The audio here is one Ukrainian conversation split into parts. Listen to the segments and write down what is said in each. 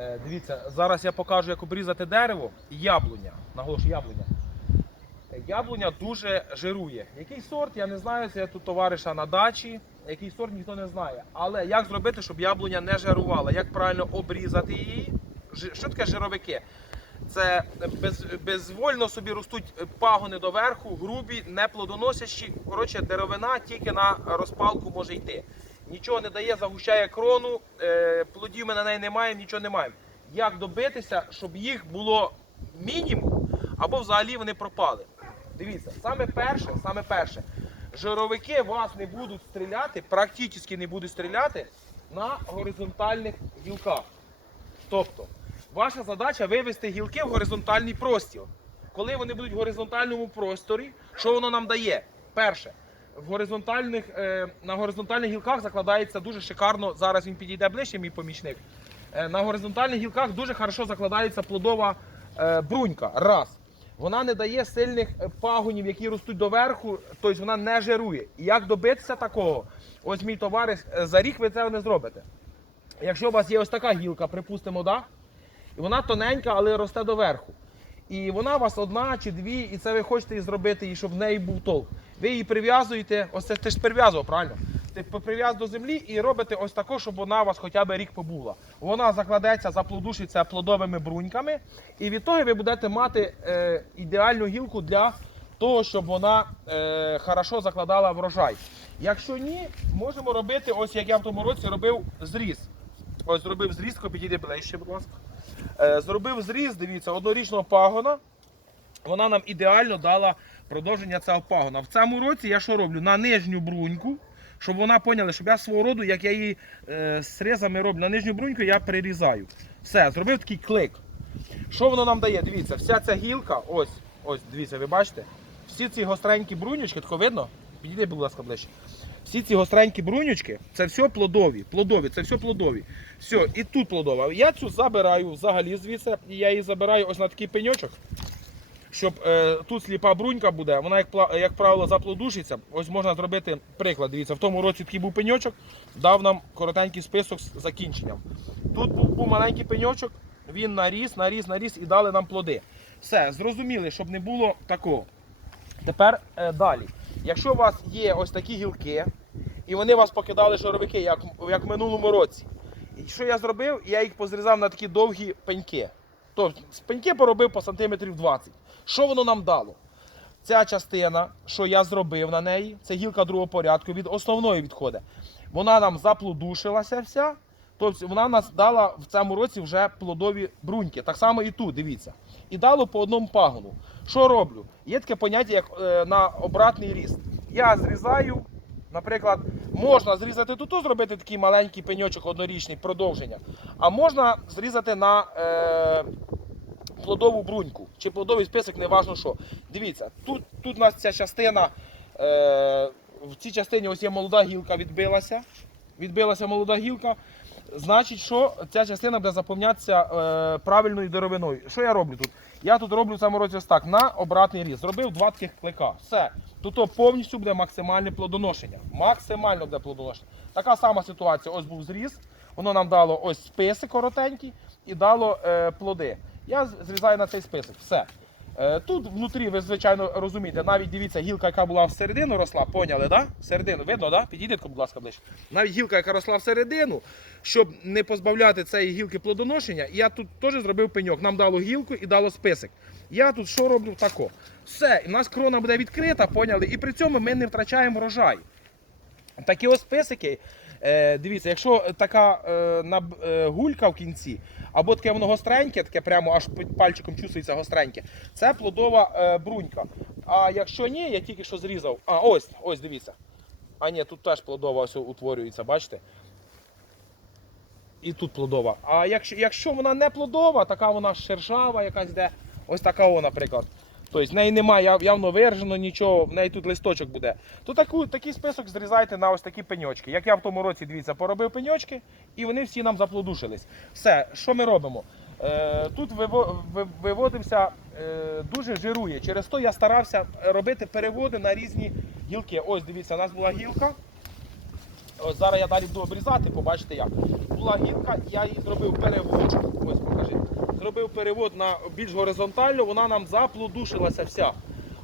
Е, Дивіться, зараз я покажу, як обрізати дерево. Яблуня. Наголошую, яблуня. Е, Яблуня дуже жирує. Який сорт, я не знаю, це я тут товариша на дачі. Який сорт ніхто не знає. Але як зробити, щоб яблуня не жирувала? Як правильно обрізати її? Що таке жировики? Це без, безвольно собі ростуть пагони доверху, грубі, не плодоносящі. Коротше, деревина тільки на розпалку може йти. Нічого не дає, загущає крону, е, плодів ми на неї не маємо, нічого не маємо. Як добитися, щоб їх було мінімум або взагалі вони пропали? Дивіться, саме перше, саме перше, жировики вас не будуть стріляти, практично не будуть стріляти на горизонтальних гілках. Тобто, ваша задача вивести гілки в горизонтальний простір. Коли вони будуть в горизонтальному просторі, що воно нам дає? Перше, горизонтальних, е, на горизонтальних гілках закладається дуже шикарно. Зараз він підійде ближче, мій помічник. Е, на горизонтальних гілках дуже хорошо закладається плодова е, брунька. Раз. Вона не дає сильних е, пагонів, які ростуть доверху, тобто вона не жирує. І як добитися такого? Ось мій товариш, е, за рік ви це не зробите. Якщо у вас є ось така гілка, припустимо, да? і вона тоненька, але росте доверху. І вона у вас одна чи дві, і це ви хочете її зробити, і щоб в неї був толк. Ви її прив'язуєте, ось це ти ж прив'язував, правильно? Ти прив'яз до землі і робите ось тако, щоб вона у вас хоча б рік побула. Вона закладеться, заплодушиться плодовими бруньками, і від того ви будете мати е, ідеальну гілку для того, щоб вона е, хорошо закладала врожай. Якщо ні, можемо робити, ось як я в тому році робив зріз. Ось зробив зріз, тако підійди ближче, будь ласка. Е, зробив зріз, дивіться, однорічного пагона. Вона нам ідеально дала продовження цього пагона. В цьому році я що роблю? На нижню бруньку, щоб вона поняла, щоб я свого роду, як я її е, срізами роблю, на нижню бруньку я прирізаю. Все, зробив такий клик. Що воно нам дає? Дивіться, вся ця гілка, ось, ось, дивіться, ви бачите? Всі ці гостренькі брунючки, тако видно? Підійди, будь ласка, ближче. Всі ці гостренькі брунючки, це все плодові. Плодові, це все плодові. Все, і тут плодова. Я цю забираю взагалі звідси, і я її забираю ось на такий пеньочок. Щоб е, тут сліпа брунька буде, вона, як, як правило, заплодушиться. Ось можна зробити приклад. Дивіться, в тому році такий був пеньочок, дав нам коротенький список з закінченням. Тут був, був маленький пеньочок, він наріс, наріс, наріс і дали нам плоди. Все, зрозуміли, щоб не було такого. Тепер е, далі. Якщо у вас є ось такі гілки, і вони вас покидали шаровики, як, як в минулому році. І що я зробив? Я їх позрізав на такі довгі пеньки. Тобто пеньки поробив по сантиметрів 20. Що воно нам дало? Ця частина, що я зробив на неї, це гілка другого порядку, від основної відходить. Вона нам заплодушилася вся. Тобто вона нас дала в цьому році вже плодові бруньки. Так само і тут, дивіться. І дало по одному пагону. Що роблю? Є таке поняття, як е, на обратний ріст. Я зрізаю, наприклад, можна зрізати тут, зробити такий маленький пеньочок однорічний, продовження. А можна зрізати на е, плодову бруньку чи плодовий список, неважно що. Дивіться, тут, тут у нас ця частина, е, в цій частині ось є молода гілка відбилася. Відбилася молода гілка. Значить, що ця частина буде заповнятися е, правильною деревиною. Що я роблю тут? Я тут роблю в цьому так, на обратний різ. Зробив два таких клика. Все. Тут повністю буде максимальне плодоношення. Максимально буде плодоношення. Така сама ситуація. Ось був зріз. Воно нам дало ось списи коротенькі і дало е, плоди. Я зрізаю на цей список. Все. Е, Тут внутрі, ви звичайно розумієте, навіть дивіться, гілка, яка була всередину росла, поняли, да? Всередину, видно, да? Підійдіть, будь ласка, ближче. Навіть гілка, яка росла всередину, щоб не позбавляти цієї гілки плодоношення, я тут теж зробив пеньок. Нам дало гілку і дало список. Я тут що роблю? Тако. Все, в нас крона буде відкрита, поняли? І при цьому ми не втрачаємо врожай. Такі ось писики. Е, дивіться, якщо така е, гулька в кінці, або таке воно гостреньке, таке прямо аж пальчиком чусується гостреньке, це плодова е, брунька. А якщо ні, я тільки що зрізав. А, ось, ось, дивіться. А ні, тут теж плодова ось утворюється, бачите? І тут плодова. А якщо, якщо вона не плодова, така вона шершава, якась де, ось така, о, наприклад. Тобто в неї немає явно виражено нічого, в неї тут листочок буде. То таку, такий список зрізайте на ось такі пеньочки. Як я в тому році, дивіться, поробив пеньочки, і вони всі нам заплодушились. Все, що ми робимо? Е, тут виво- ви- виводився, е, дуже жирує. Через то я старався робити переводи на різні гілки. Ось дивіться, у нас була гілка. Ось зараз я далі буду обрізати, побачите як. Була гілка, я їй зробив перевод. Перевод на більш горизонтально, вона нам заплодушилася вся.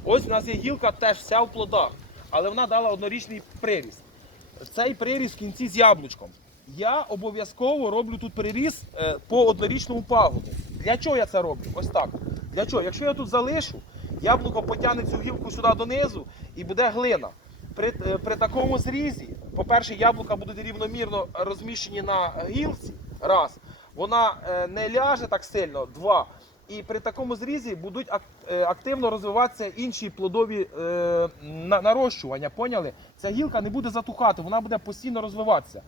Ось у нас є гілка теж вся в плодах, але вона дала однорічний приріст. Цей приріс в кінці з яблучком. Я обов'язково роблю тут приріс е, по однорічному пагону. Для чого я це роблю? Ось так. Для чого? Якщо я тут залишу, яблуко потягне цю гілку сюди донизу і буде глина. При, е, при такому зрізі, по-перше, яблука будуть рівномірно розміщені на гілці. Раз. Вона е, не ляже так сильно. Два. І при такому зрізі будуть е, активно розвиватися інші плодові е, нарощування. Поняли? Ця гілка не буде затухати, вона буде постійно розвиватися.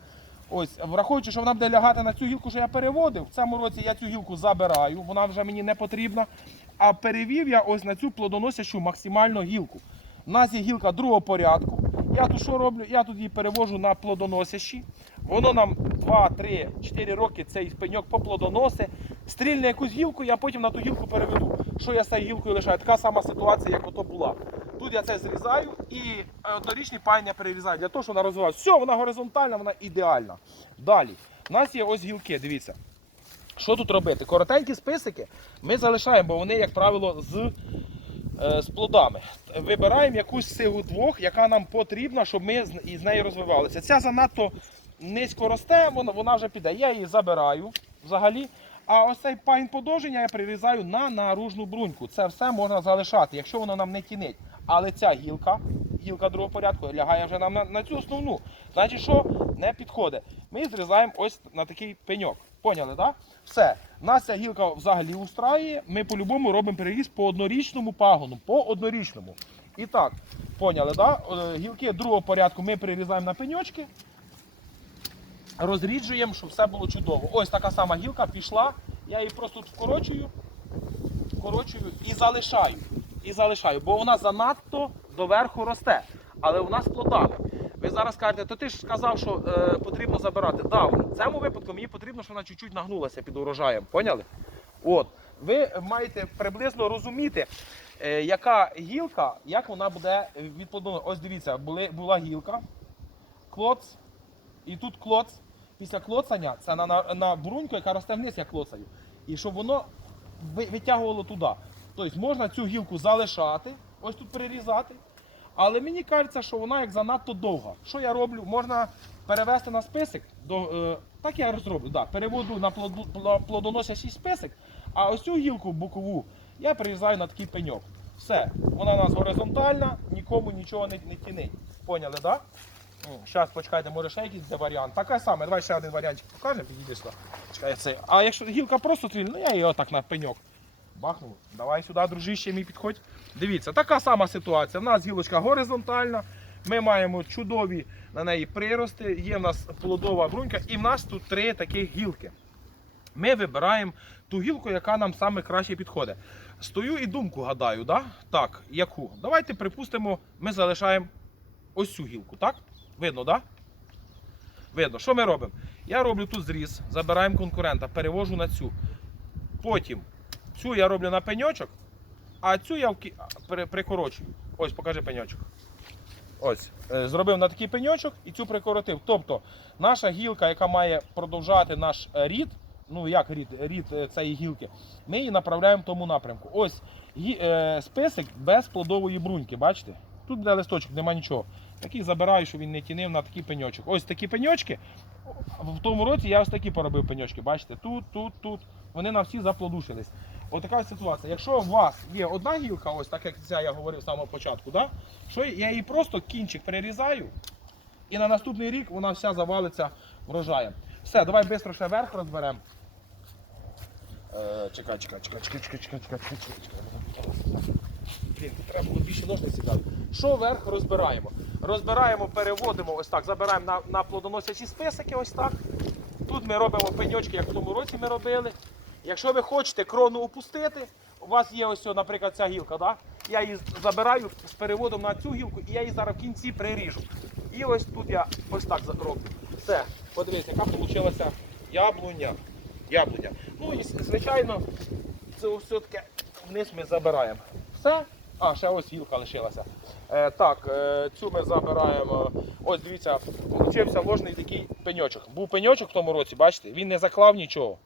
Ось, враховуючи, що вона буде лягати на цю гілку, що я переводив, в цьому році я цю гілку забираю, вона вже мені не потрібна. А перевів я ось на цю плодоносящу максимально гілку. У нас є гілка другого порядку. Я тут що роблю? Я тут її перевожу на плодоносящі. Воно нам 2, 3, 4 роки цей пеньок поплодоносить. Стрільне якусь гілку, я потім на ту гілку переведу. Що я з цією гілкою лишаю? Така сама ситуація, як ото була. Тут я це зрізаю і е, однорічні паяння перерізаю для того, щоб вона розвивалася. Все, вона горизонтальна, вона ідеальна. Далі. У нас є ось гілки, дивіться. Що тут робити? Коротенькі списики ми залишаємо, бо вони, як правило, з, е, з плодами. Вибираємо якусь цих двох, яка нам потрібна, щоб ми з, нею розвивалися. Ця занадто низько росте, вона, вона вже піде. Я її забираю взагалі. А ось цей пайн подовження я прирізаю на наружну бруньку. Це все можна залишати, якщо воно нам не тінить. Але ця гілка, гілка другого порядку, лягає вже нам на, на цю основну. Значить, що не підходить. Ми зрізаємо ось на такий пеньок. Поняли, так? Да? Все. Нас ця гілка взагалі устраює. Ми по-любому робимо переріз по однорічному пагону. По однорічному. І так, поняли, да? Е, Гілки другого порядку ми прирізаємо на пеньочки розріджуємо, щоб все було чудово. Ось така сама гілка пішла. Я її просто тут вкорочую, вкорочую і залишаю. І залишаю, бо вона занадто доверху росте. Але у нас плодами. Ви зараз кажете, то ти ж сказав, що е, потрібно забирати. Да, в цьому випадку мені потрібно, щоб вона чуть-чуть нагнулася під урожаєм. Поняли? От. Ви маєте приблизно розуміти, е, яка гілка, як вона буде відплодоносити. Ось дивіться, були, була гілка, клоц, і тут клоц. Після клоцання це на, на, на бруньку, яка росте вниз, я клоцаю. І щоб воно витягувало туди. Тобто можна цю гілку залишати, ось тут прирізати. Але мені кажеться, що вона як занадто довга. Що я роблю? Можна перевести на список. До, е, так я розроблю. Да, переводу на плодоносящий список, а ось цю гілку бокову я прирізаю на такий пеньок. Все, вона у нас горизонтальна, нікому нічого не, не тінить. Поняли, так? Да? Зараз почекайте, може ще якийсь варіант. Така сама, давай ще один варіантик покажемо, підійди сюди. Чекай, це. А якщо гілка просто стрільна, ну я її отак на пеньок. Бахнув. Давай сюди, дружище, мій підходь. Дивіться, така сама ситуація. У нас гілочка горизонтальна. Ми маємо чудові на неї прирости, є в нас плодова брунька, і в нас тут три таких гілки. Ми вибираємо ту гілку, яка нам саме краще підходить. Стою і думку гадаю, да? так, яку? Давайте припустимо, ми залишаємо ось цю гілку, так? Видно, так? Да? Видно, що ми робимо? Я роблю тут зріз, забираємо конкурента, перевожу на цю. Потім цю я роблю на пеньочок, а цю я вки- прикорочую. Ось, покажи пеньочок. Ось, е, зробив на такий пеньочок і цю прикоротив. Тобто наша гілка, яка має продовжати наш е, рід, ну як рід, рід е, цієї гілки, ми її направляємо в тому напрямку. Ось гі- список без плодової бруньки, бачите? Тут буде листочок, нема нічого. Такий забираю, щоб він не тінив на такий пеньочок. Ось такі пеньочки. В тому році я ось такі поробив пеньочки. Бачите, тут, тут, тут. Вони на всі заплодушились. Отака ситуація. Якщо у вас є одна гілка, ось так як ця я говорив з самого початку, да? що я її просто кінчик перерізаю, і на наступний рік вона вся завалиться врожаєм. Все, давай швидко ще верх розберемо. Е, чекай, чекай, чекай, чекай, чекай, чекай, чекай, чекай, чекай. Блін, треба було більше ножниці дати. Що верх розбираємо? Розбираємо, переводимо ось так, забираємо на, на плодоносячі списики, ось так. Тут ми робимо пеньочки, як в тому році ми робили. Якщо ви хочете крону опустити, у вас є ось, наприклад, ця гілка, да? я її забираю з переводом на цю гілку і я її зараз в кінці приріжу. І ось тут я ось так роблю. Все, подивіться, яка вийшла яблуня. Яблуня. Ну і звичайно, це все таке вниз ми забираємо. Все, А, ще ось гілка лишилася. Е, так, е, цю ми забираємо. Ось дивіться, получився ложний такий пеньочок. Був пеньочок в тому році, бачите, він не заклав нічого.